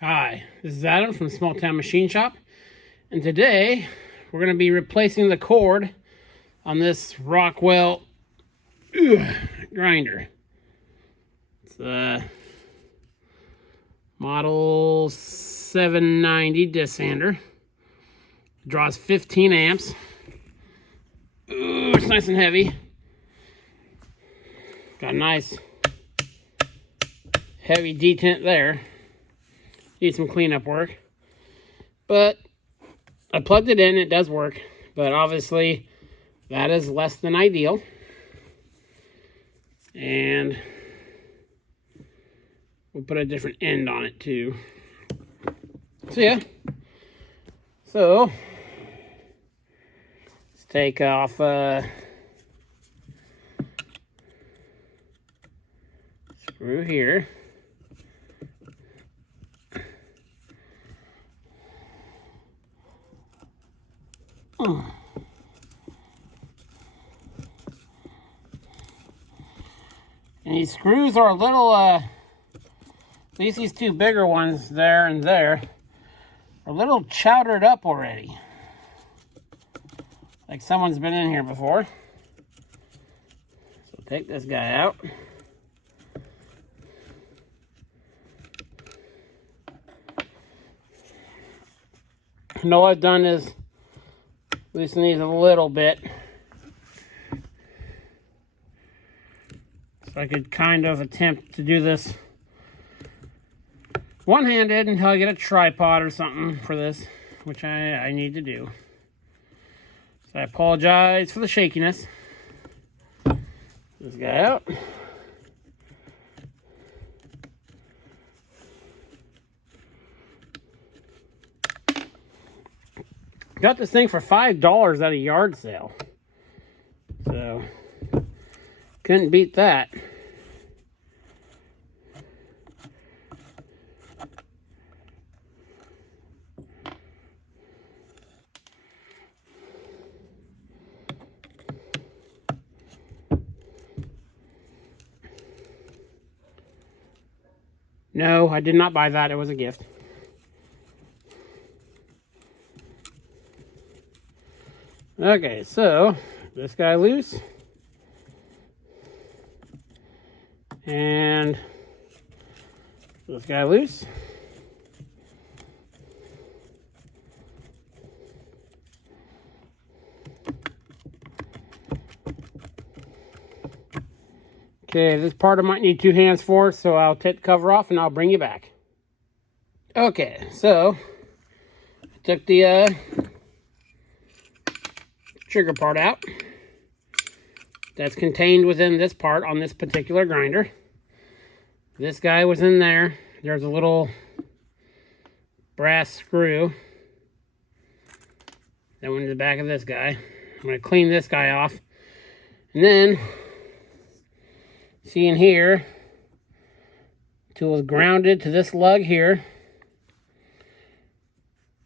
Hi, this is Adam from Small Town Machine Shop, and today we're going to be replacing the cord on this Rockwell grinder. It's a model 790 disc sander. It draws 15 amps. Ooh, it's nice and heavy. Got a nice heavy detent there. Need some cleanup work, but I plugged it in. It does work, but obviously that is less than ideal. And we'll put a different end on it too. So yeah, so let's take off screw here. And these screws are a little, at least these two bigger ones there and there, are a little chowdered up already. Like someone's been in here before. So take this guy out. And all I've done is loosen these a little bit, so I could kind of attempt to do this one-handed until I get a tripod or something for this, which I need to do. So I apologize for the shakiness. This guy out. Got this thing for $5 at a yard sale. So, couldn't beat that. No, I did not buy that. It was a gift. Okay, so this guy loose, and this guy loose. Okay, this part I might need two hands for, so I'll take the cover off and I'll bring you back. Okay, so I took the trigger part out. That's contained within this part on this particular grinder. This guy was in there. There's a little brass screw that went in the back of this guy. I'm going to clean this guy off. And then, see in here, tool is grounded to this lug here.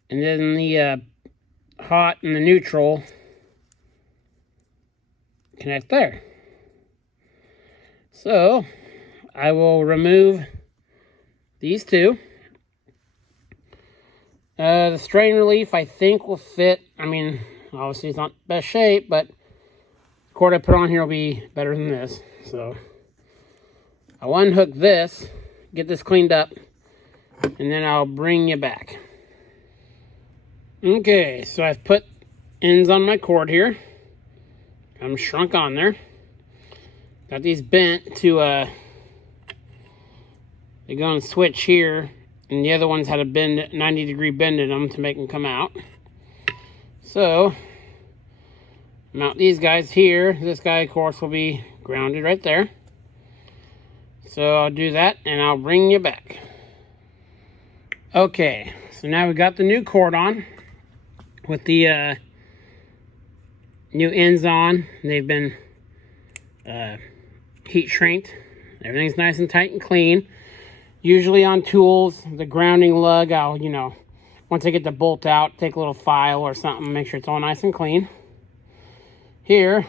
And then the hot and the neutral connect there. So I will remove these two. The strain relief I think will fit. I mean, obviously it's not best shape, but the cord I put on here will be better than this. So I'll unhook this, get this cleaned up, and then I'll bring you back. Okay, so I've put ends on my cord here. I'm shrunk on there. Got these bent to they go on switch here, and the other ones had a bend, 90-degree bend in them to make them come out. So mount these guys here. This guy, of course, will be grounded right there. So I'll do that, and I'll bring you back. Okay, so now we got the new cord on with the new ends on. They've been heat shrinked. Everything's nice and tight and clean. Usually on tools, the grounding lug, I'll, once I get the bolt out, take a little file or something, make sure it's all nice and clean. Here,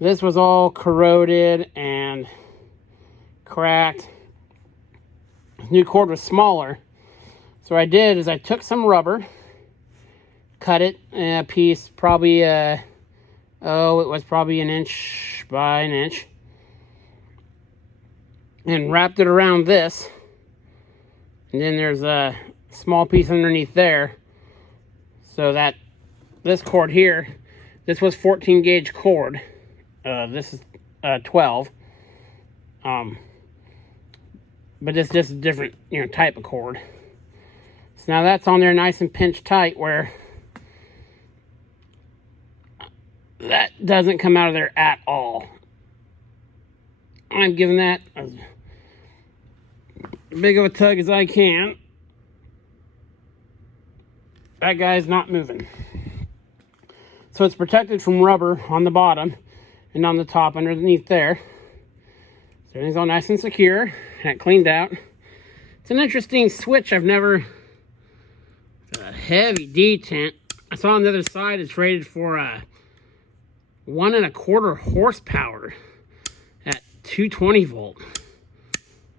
this was all corroded and cracked. new cord was smaller. So what I did is I took some rubber, cut it in a piece, probably, it was probably 1 inch by 1 inch, and wrapped it around this. And then there's a small piece underneath there, so that this cord here, this was 14 gauge cord. This is 12. But it's just a different, type of cord. So now that's on there nice and pinched tight, where that doesn't come out of there at all. I'm giving that as big of a tug as I can. That guy's not moving. So it's protected from rubber on the bottom and on the top underneath there. So everything's all nice and secure and cleaned out. It's an interesting switch. I've never... a heavy detent. I saw on the other side it's rated for 1 1/4 horsepower at 220 volt.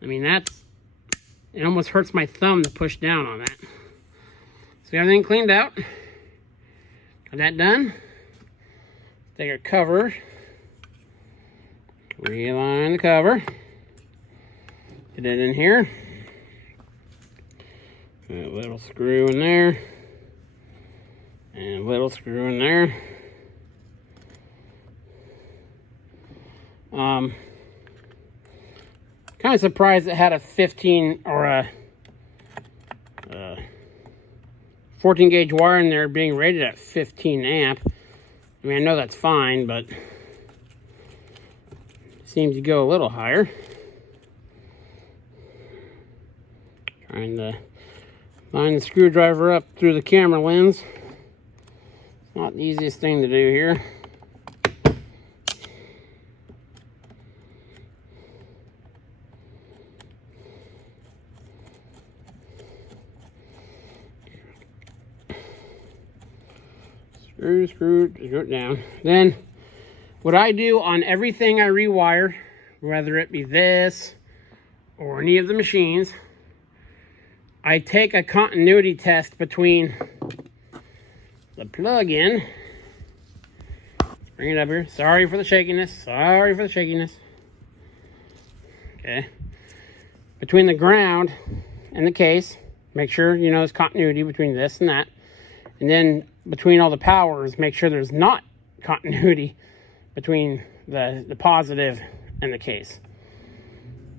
I mean, it almost hurts my thumb to push down on that. So got everything cleaned out. Got that done. Take our cover, realign the cover, get it in here. A little screw in there, and a little screw in there. Kind of surprised it had a 15 or a 14 gauge wire in there being rated at 15 amp. I mean, I know that's fine, but it seems to go a little higher. Trying to line the screwdriver up through the camera lens. It's not the easiest thing to do here. Screw it down. Then what I do on everything I rewire, whether it be this or any of the machines, I take a continuity test between the plug-in. Let's bring it up here. Sorry for the shakiness. Sorry for the shakiness. Okay. Between the ground and the case, make sure there's continuity between this and that. And then between all the powers, make sure there's not continuity between the positive and the case.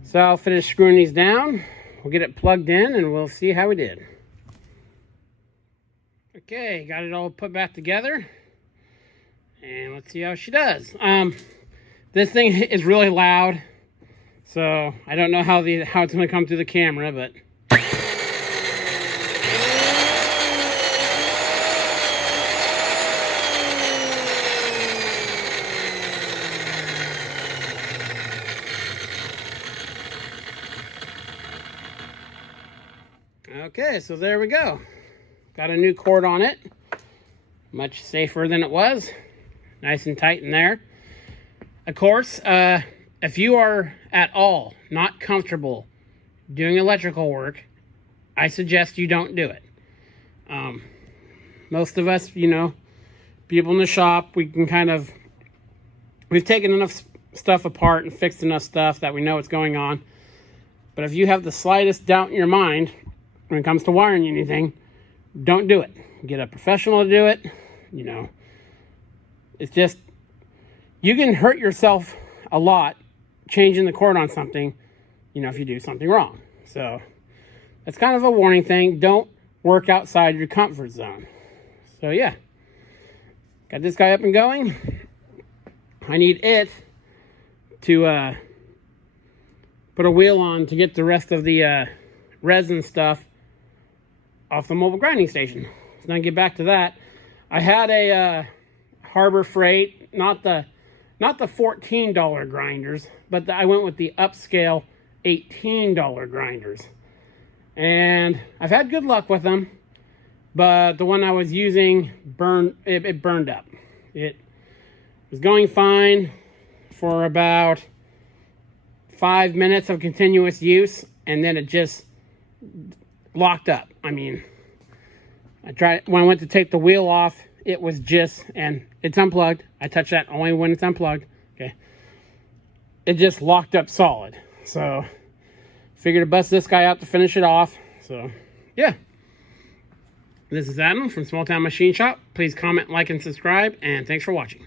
So I'll finish screwing these down. We'll get it plugged in and we'll see how we did. Okay, got it all put back together. And let's see how she does. This thing is really loud, so I don't know how it's going to come through the camera, but... Okay, so there we go. Got a new cord on it. Much safer than it was. Nice and tight in there. Of course, if you are at all not comfortable doing electrical work, I suggest you don't do it. Most of us, people in the shop, we've taken enough stuff apart and fixed enough stuff that we know what's going on. But if you have the slightest doubt in your mind when it comes to wiring anything, don't do it. Get a professional to do it. It's just, you can hurt yourself a lot changing the cord on something, if you do something wrong. So that's kind of a warning thing. Don't work outside your comfort zone. So yeah, got this guy up and going. I need it to put a wheel on to get the rest of the resin stuff off the mobile grinding station. So now get back to that. I had a Harbor Freight, not the $14 grinders, but I went with the upscale $18 grinders. And I've had good luck with them, but the one I was using it burned up. It was going fine for about 5 minutes of continuous use, and then it just locked up. I mean, I tried when I went to take the wheel off, it was just, and it's unplugged. I touch that only when it's unplugged. Okay, it just locked up solid. So figured to bust this guy out to finish it off. So yeah, this is Adam from Small Town Machine Shop. Please comment, like, and subscribe, and thanks for watching.